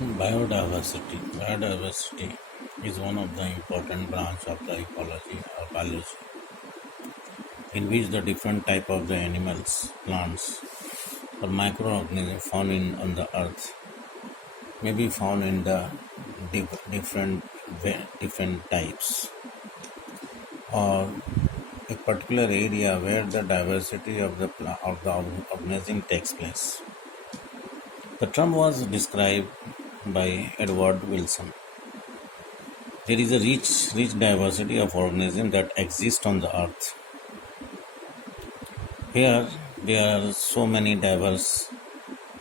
Biodiversity. Biodiversity is one of the important branch of the ecology or biology, in which the different type of the animals, plants, or microorganisms found on the earth may be found in the different types, or a particular area where the diversity of the organism takes place. The term was described by Edward Wilson. There is a rich diversity of organisms that exist on the earth. Here, there are so many diverse,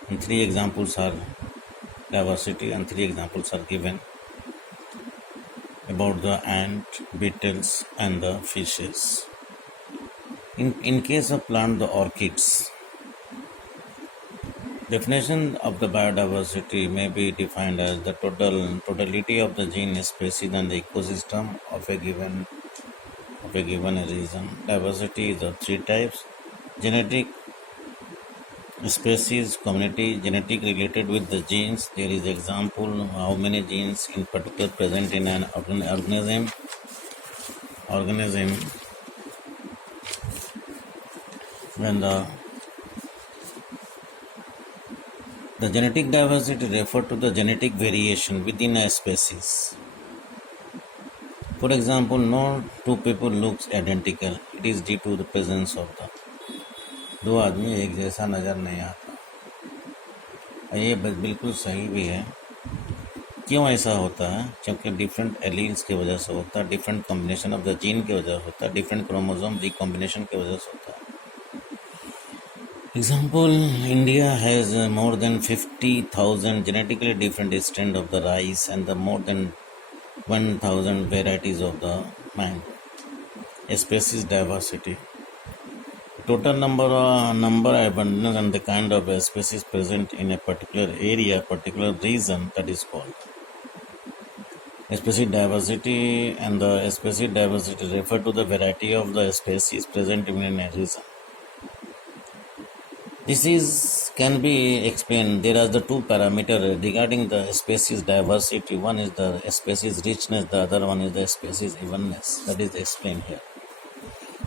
and three examples are diversity, and three examples are given about the ant, beetles, and the fishes. In case of plant, the orchids. Definition of the biodiversity may be defined as the totality of the gene species and the ecosystem of a given region. Diversity is of three types: genetic, species, community. Genetic related with the genes. There is example how many genes in particular present in an organism. When the genetic diversity refers to the genetic variation within a species. For example, no two people looks identical. It is due to the presence of the दो आदमी एक जैसा नज़र नहीं आता। ये बिल्कुल सही भी है। क्यों ऐसा होता है? क्योंकि डिफरेंट एलील्स की वजह से होता है, different combination of the gene की वजह से होता है, डिफरेंट क्रोमोसोम रिकॉम्बिनेशन की वजह से होता है। Example, India has more than 50,000 genetically different strains of the rice and the more than 1,000 varieties of the mango. Species diversity. Total number, abundance, and the kind of species present in a particular area, particular region, that is called species diversity. And the species diversity refer to the variety of the species present in a region. This can be explained. There are the two parameters regarding the species diversity. One is the species richness, the other one is the species evenness. That is explained here.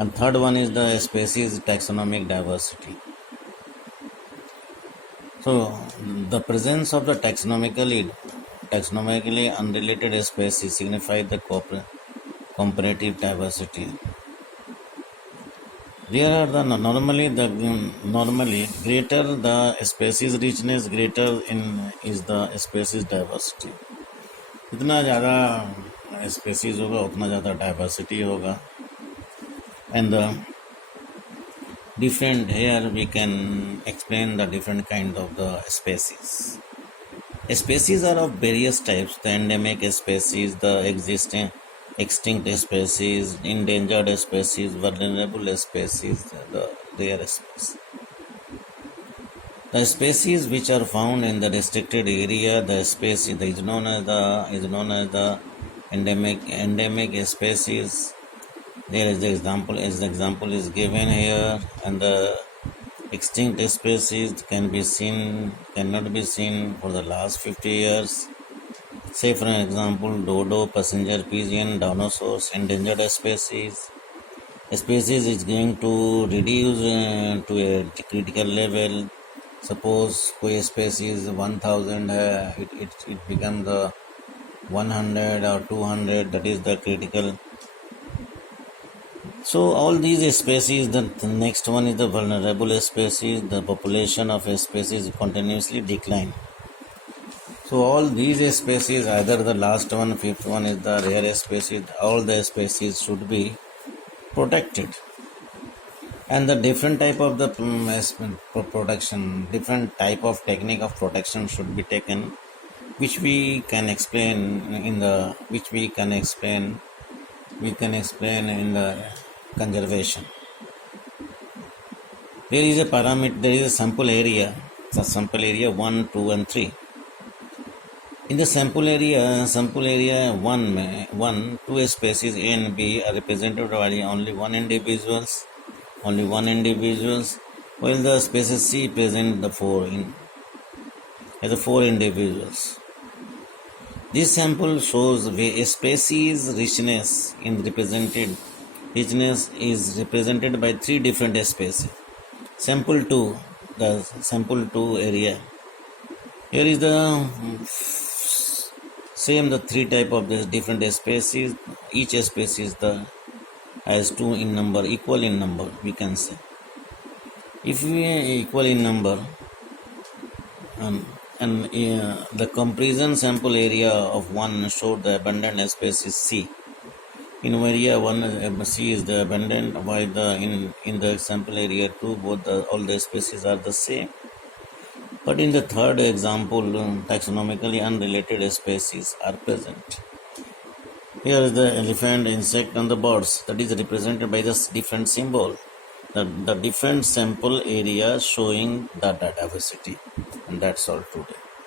And third one is the species taxonomic diversity. So the presence of the taxonomically unrelated species signifies the comparative diversity. There are normally greater the species richness, greater is the species diversity. जितना ज़्यादा species होगा उतना ज़्यादा diversity होगा. And the different, here we can explain the different kind of the species. Species are of various types: the endemic species, the extinct species, endangered species, vulnerable species, the rare species. The species which are found in the restricted area, the species is known as the endemic species. There is the example. As the example is given here, and the extinct species cannot be seen for the last 50 years. Say for example, dodo, passenger pigeon, dinosaurs, endangered species. Species is going to reduce to a critical level. Suppose कोई species 1000 है, it becomes the 100 or 200. That is the critical. So all these species, the next one is the vulnerable species. The population of a species continuously decline. So all these species, either the last one, fifth one is the rare species, all the species should be protected. And the different type of the protection, different type of technique of protection should be taken, which we can explain in the conservation. There is a parameter, there is a sample area, 1, 2 and 3. In the sample area 1, two species A and B are represented by only one individuals, while the species C present the 4 individuals. This sample shows a species richness is represented by three different species. Sample 2, the sample 2 area. Here is the same the three type of the different species. Each species has two in number, equal in number, we can say. If we are equal in number, and the comparison sample area of 1 showed the abundant species C. In area 1, C is the abundant, while in the sample area 2, all the species are the same. But in the third example, taxonomically unrelated species are present. Here is the elephant, insect, and the birds that is represented by this different symbol. The different sample area showing the diversity. And that's all today.